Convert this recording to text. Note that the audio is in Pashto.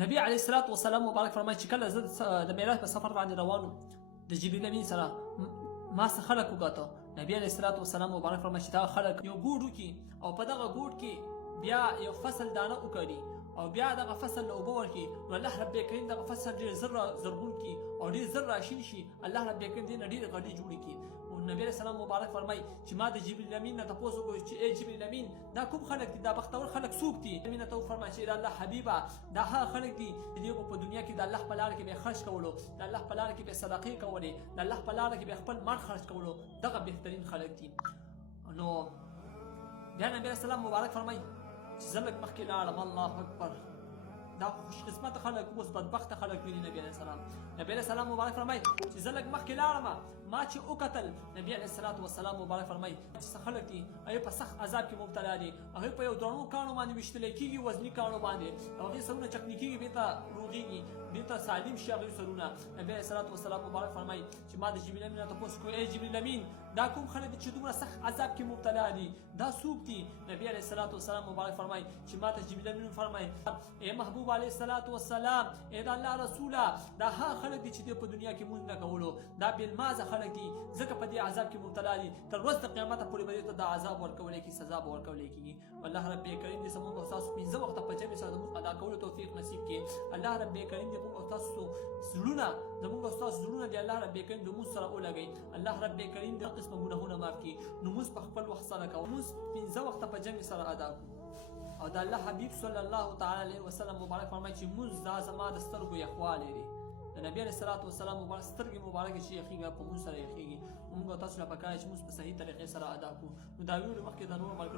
نبی علیه الصلاة والسلام مبارک فرمایي چې کله زه د معراج په سفر باندې روان وم د جبریل امین سره ما څه خلک وکاته. نبی علیه الصلاة والسلام مبارک فرمایي چې دا خلک یو ګوډ وکړي او په دغه ګوډ کې بیا یو فصل دانه وکړي او بیا دغه فصل له اوبه ورکړي، نو الله رب کریم دغه فصل ډېر زرغون کړي او ډېر زر راشین شي. الله رب کریم دې نه ډېرې غډې جوړې کړي. نبی علیه السلام مبارک فرمایي چې ما د جبریل امین نه تپوس وکړو چې ای جبریل امین دا کوم خلک دي، دا بختور خلک څوک دي؟ امین ته وفرمایي چې الله حبیبه دا هغه خلک دي چې دوی په دنیا کې د الله په لاره کې به خرج کولو، د الله په لاره کې به صدقې کولې، د الله په لاره کې به خپل مال خرج کولو، دغه بهترین خلک دي. نو بیا نبی علیه السلام مبارک فرمایي چې زه لږ مخکې لاړم، الله اکبر، دا خوش قسمت خلک اوس بدبخت خلک ویني. نبی علیه السلام مبارک فرمایي چې زه لږ مخکې لاړم، ما چې وکتل نبی علیه الصلاة والسلام مبارک فرمایي چې څه خلک دي هغوی په سخت عذاب کې مبتلا دي، هغوی په یو درنو کاڼو باندې ویشتلی کېږي، وزني کاڼو باندې، هغوی سرونه چکني کېږي، بېرته روغېږي، بېرته سالم شي هغوی سرونه. نبی علیه الصلاة والسلام مبارک فرمایي چې ما د جبریل امین نه تپوس وکړو ای جبریل امین دا کوم خلک دي چې دومره سخت عذاب کې مبتلا دي، دا څوک دي؟ نبی علیه الصلاة والسلام مبارک فرمایي چې ما ته جبریل امین فرمایي ای محبوب علیه الصلاة والسلام، ای د الله رسوله، دا هغه خلک دي چې دوی په دنیا کې مونځ نه کولو، دا بېلمازه خلک دي، ځکه په دې عذاب کې مبتلا دي، تر ورځ د قیامته پورې به دې ته دا عذاب ورکولی کېږي، سزا به ورکولی کېږي. الله رب کریم دې زموږ او ستاسو 15 وخته په جمع سره زموږ ادا کولو توفیق نصیب کړي. الله رب کریم دې موږ او ستاسو زړونه، زموږ او ستاسو زړونه دې الله رب کریم د لمونځ سره ولګوي. الله رب کریم دې قسمه ګناهونه معاف کړي. لمونځ په خپل وخت سره کوو، لمونځ 15 وخته په جمع سره ادا کړو. او د الله حبیب صلی الله تعالی علیه وسلم مبارک فرمایي چې مونځ دا زما د سترګو یخوالی دی. د نبی علیه الصلاة والسلام مبارک سترګې مبارکې چې یخېږي په مونځ سره یخېږي. موږ او تاسو له پکار چې مونځ په صحیح طریقې سره ادا کړو. نو دا ویډیو مخکې د نورو ملګرو